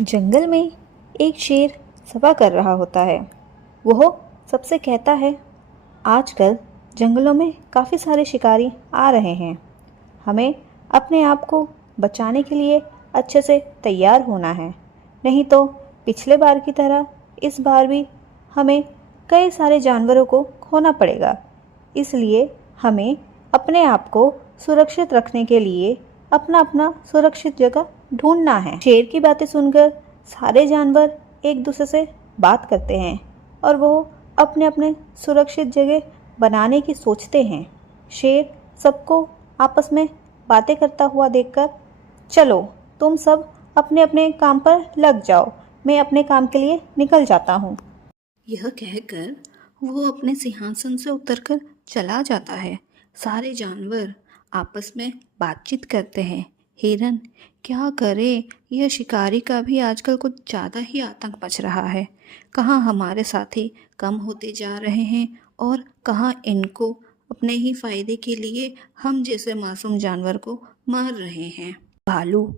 जंगल में एक शेर सभा कर रहा होता है। वह सबसे कहता है, आजकल जंगलों में काफ़ी सारे शिकारी आ रहे हैं। हमें अपने आप को बचाने के लिए अच्छे से तैयार होना है, नहीं तो पिछले बार की तरह इस बार भी हमें कई सारे जानवरों को खोना पड़ेगा। इसलिए हमें अपने आप को सुरक्षित रखने के लिए अपना अपना सुरक्षित जगह ढूंढना है। शेर की बातें सुनकर सारे जानवर एक दूसरे से बात करते हैं और वो अपने अपने सुरक्षित जगह बनाने की सोचते हैं। शेर सबको आपस में बातें करता हुआ देखकर, चलो तुम सब अपने अपने काम पर लग जाओ, मैं अपने काम के लिए निकल जाता हूँ। यह कहकर वो अपने सिंहासन से उतरकर चला जाता है। सारे जानवर आपस में बातचीत करते हैं। हिरन क्या करे, यह शिकारी का भी आजकल कुछ ज़्यादा ही आतंक मच रहा है। कहाँ हमारे साथी कम होते जा रहे हैं और कहाँ इनको अपने ही फायदे के लिए हम जैसे मासूम जानवर को मार रहे हैं। भालू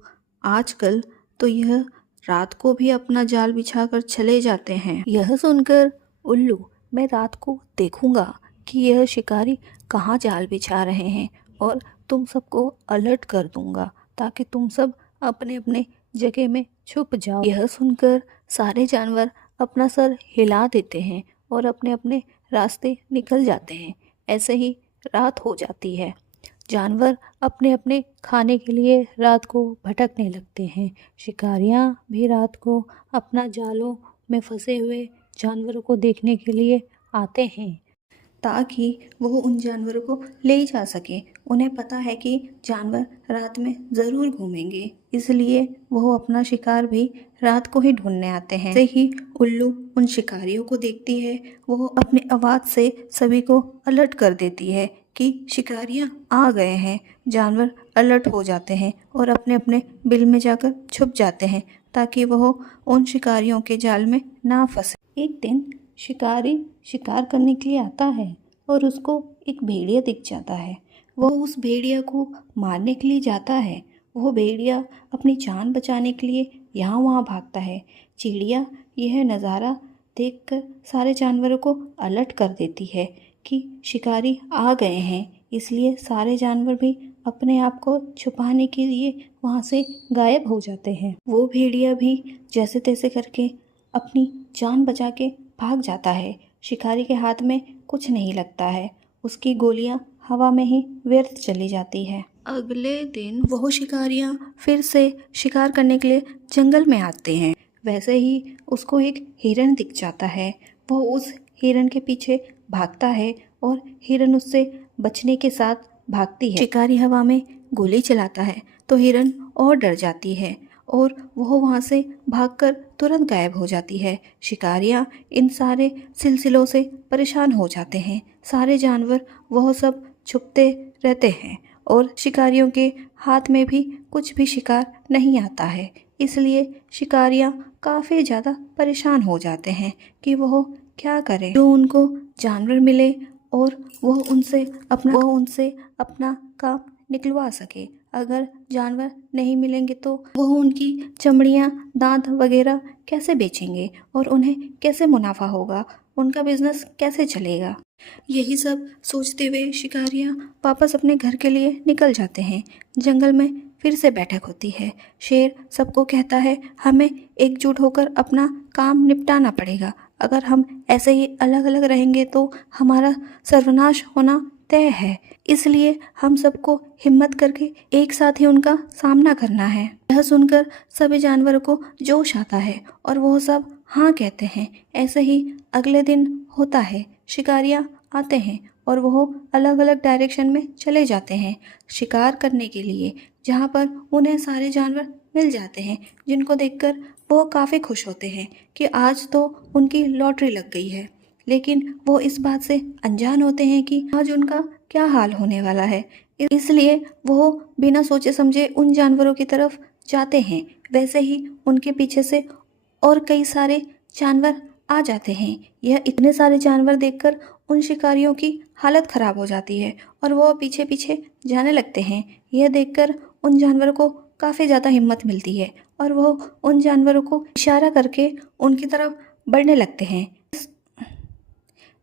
आजकल तो यह रात को भी अपना जाल बिछाकर चले जाते हैं। यह सुनकर उल्लू, मैं रात को देखूंगा कि यह शिकारी कहाँ जाल बिछा रहे हैं और तुम सबको अलर्ट कर दूंगा ताकि तुम सब अपने अपने जगह में छुप जाओ। यह सुनकर सारे जानवर अपना सर हिला देते हैं और अपने अपने रास्ते निकल जाते हैं। ऐसे ही रात हो जाती है। जानवर अपने अपने खाने के लिए रात को भटकने लगते हैं। शिकारियाँ भी रात को अपना जालों में फंसे हुए जानवरों को देखने के लिए आते हैं ताकि वो उन जानवरों को ले जा सके। उन्हें पता है कि जानवर रात में ज़रूर घूमेंगे, इसलिए वो अपना शिकार भी रात को ही ढूंढने आते हैं। जैसे ही उल्लू उन शिकारियों को देखती है, वो अपने आवाज़ से सभी को अलर्ट कर देती है कि शिकारियाँ आ गए हैं। जानवर अलर्ट हो जाते हैं और अपने अपने बिल में जाकर छुप जाते हैं ताकि वह उन शिकारियों के जाल में ना फंसे। एक दिन शिकारी शिकार करने के लिए आता है और उसको एक भेड़िया दिख जाता है। वह उस भेड़िया को मारने के लिए जाता है। वो भेड़िया अपनी जान बचाने के लिए यहाँ वहाँ भागता है। चिड़िया यह नज़ारा देखकर सारे जानवरों को अलर्ट कर देती है कि शिकारी आ गए हैं, इसलिए सारे जानवर भी अपने आप को छुपाने के लिए वहाँ से गायब हो जाते हैं। वो भेड़िया भी जैसे तैसे करके अपनी जान बचा के भाग जाता है। शिकारी के हाथ में कुछ नहीं लगता है, उसकी गोलियां हवा में ही व्यर्थ चली जाती है। अगले दिन वह शिकारियां फिर से शिकार करने के लिए जंगल में आते हैं। वैसे ही उसको एक हिरन दिख जाता है। वह उस हिरन के पीछे भागता है और हिरन उससे बचने के साथ भागती है। शिकारी हवा में गोली चलाता है तो हिरन और डर जाती है और वह वहाँ से भागकर तुरंत गायब हो जाती है। शिकारियाँ इन सारे सिलसिलों से परेशान हो जाते हैं। सारे जानवर वह सब छुपते रहते हैं और शिकारियों के हाथ में भी कुछ भी शिकार नहीं आता है, इसलिए शिकारियाँ काफ़ी ज़्यादा परेशान हो जाते हैं कि वह क्या करें जो उनको जानवर मिले और वह उनसे अपना काम निकलवा सके। अगर जानवर नहीं मिलेंगे तो वह उनकी चमड़ियाँ, दांत वगैरह कैसे बेचेंगे और उन्हें कैसे मुनाफा होगा, उनका बिजनेस कैसे चलेगा। यही सब सोचते हुए शिकारियाँ वापस अपने घर के लिए निकल जाते हैं। जंगल में फिर से बैठक होती है। शेर सबको कहता है, हमें एकजुट होकर अपना काम निपटाना पड़ेगा। अगर हम ऐसे ही अलग अलग रहेंगे तो हमारा सर्वनाश होना तय है, इसलिए हम सबको हिम्मत करके एक साथ ही उनका सामना करना है। यह सुनकर सभी जानवरों को जोश आता है और वो सब हाँ कहते हैं। ऐसे ही अगले दिन होता है। शिकारियाँ आते हैं और वो अलग अलग डायरेक्शन में चले जाते हैं शिकार करने के लिए, जहाँ पर उन्हें सारे जानवर मिल जाते हैं, जिनको देखकर वो काफ़ी खुश होते हैं कि आज तो उनकी लॉटरी लग गई है। लेकिन वो इस बात से अनजान होते हैं कि आज उनका क्या हाल होने वाला है, इसलिए वो बिना सोचे समझे उन जानवरों की तरफ जाते हैं। वैसे ही उनके पीछे से और कई सारे जानवर आ जाते हैं। यह इतने सारे जानवर देखकर उन शिकारियों की हालत खराब हो जाती है और वो पीछे पीछे जाने लगते हैं। यह देखकर उन जानवरों को काफ़ी ज़्यादा हिम्मत मिलती है और वो उन जानवरों को इशारा करके उनकी तरफ बढ़ने लगते हैं।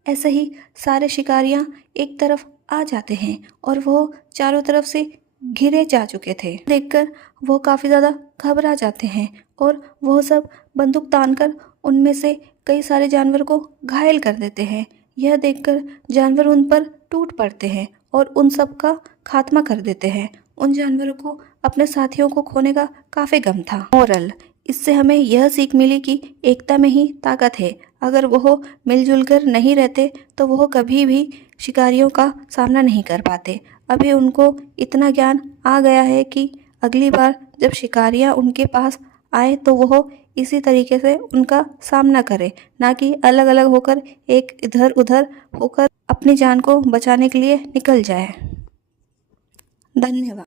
ऐसे ही सारे शिकारियाँ एक तरफ आ जाते हैं और वो चारों तरफ से घिरे जा चुके थे। देखकर वो काफ़ी ज़्यादा घबरा जाते हैं और वो सब बंदूक तानकर उनमें से कई सारे जानवर को घायल कर देते हैं। यह देखकर जानवर उन पर टूट पड़ते हैं और उन सब का खात्मा कर देते हैं। उन जानवरों को अपने साथियों को खोने का काफ़ी गम था। मोरल, इससे हमें यह सीख मिली कि एकता में ही ताकत है। अगर वो मिलजुल कर नहीं रहते तो वो कभी भी शिकारियों का सामना नहीं कर पाते। अभी उनको इतना ज्ञान आ गया है कि अगली बार जब शिकारियां उनके पास आए तो वो इसी तरीके से उनका सामना करे, ना कि अलग अलग होकर एक इधर उधर होकर अपनी जान को बचाने के लिए निकल जाए। धन्यवाद।